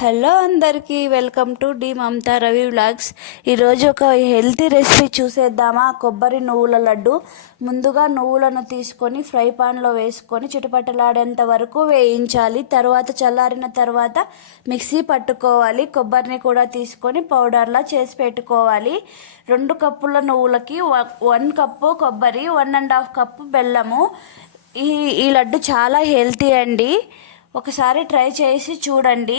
Hello అందరికీ welcome to the Mamata Ravi vlogs. ఈరోజు ఒక హెల్తీ రెసిపీ చూసేద్దామా. కొబ్బరి నువ్వుల లడ్డు. ముందుగా నువ్వులను తీసుకొని ఫ్రై పాన్లో వేసుకొని చిటపటలాడేంత వరకు వేయించాలి. తర్వాత చల్లారిన తర్వాత మిక్సీ పట్టుకోవాలి. కొబ్బరిని కూడా తీసుకొని పౌడర్లా చేసి పెట్టుకోవాలి. 2 కప్పుల నువ్వులకి 1 కప్పు కొబ్బరి, 1.5 కప్పు బెల్లము. ఈ లడ్డు చాలా హెల్తీ అండి. ఒకసారి ట్రై చేసి చూడండి.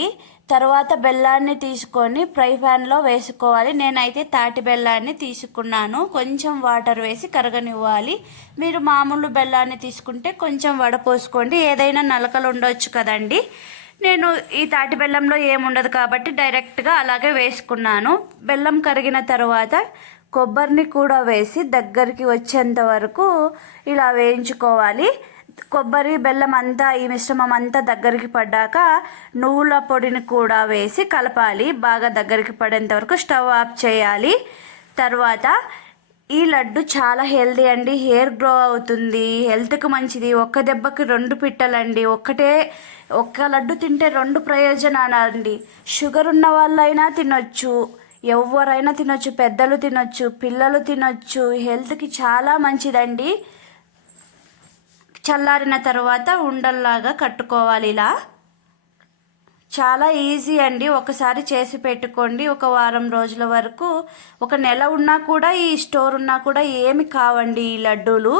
తర్వాత బెల్లాన్ని తీసుకొని ఫ్రై ప్యాన్లో వేసుకోవాలి. నేనైతే తాటి బెల్లాన్ని తీసుకున్నాను. కొంచెం వాటర్ వేసి కరగనివ్వాలి. మీరు మామూలు బెల్లాన్ని తీసుకుంటే కొంచెం వడపోసుకోండి. ఏదైనా నలకలు ఉండొచ్చు కదండి. నేను ఈ తాటి బెల్లంలో ఏముండదు కాబట్టి డైరెక్ట్గా అలాగే వేసుకున్నాను. బెల్లం కరిగిన తర్వాత కొబ్బరిని కూడా వేసి దగ్గరికి వచ్చేంత వరకు ఇలా వేయించుకోవాలి. కొబ్బరి బెల్లం అంతా ఈ మిశ్రమం అంతా దగ్గరికి పడ్డాక నువ్వుల పొడిని కూడా వేసి కలపాలి. బాగా దగ్గరికి పడేంత వరకు స్టవ్ ఆఫ్ చేయాలి. తర్వాత ఈ లడ్డు చాలా హెల్దీ అండి. హెయిర్ గ్రో అవుతుంది, హెల్త్కి మంచిది. ఒక్క దెబ్బకి 2 పిట్టలండి. ఒక్క లడ్డు తింటే 2 ప్రయోజనాలు అండి. షుగర్ ఉన్న వాళ్ళైనా తినొచ్చు, ఎవరైనా తినొచ్చు, పెద్దలు తినొచ్చు, పిల్లలు తినొచ్చు. హెల్త్కి చాలా మంచిదండి. చల్లారిన తర్వాత ఉండల్లాగా కట్టుకోవాలి. ఇలా చాలా ఈజీ అండి. ఒకసారి చేసి పెట్టుకోండి. ఒక వారం రోజుల వరకు, ఒక నెల ఉన్నా కూడా, ఈ స్టోర్ ఉన్నా కూడా ఏమి కావండి ఈ లడ్డూలు.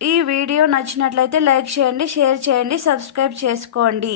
ఈ వీడియో నచ్చినట్లయితే లైక్ చేయండి, షేర్ చేయండి, సబ్స్క్రైబ్ చేసుకోండి.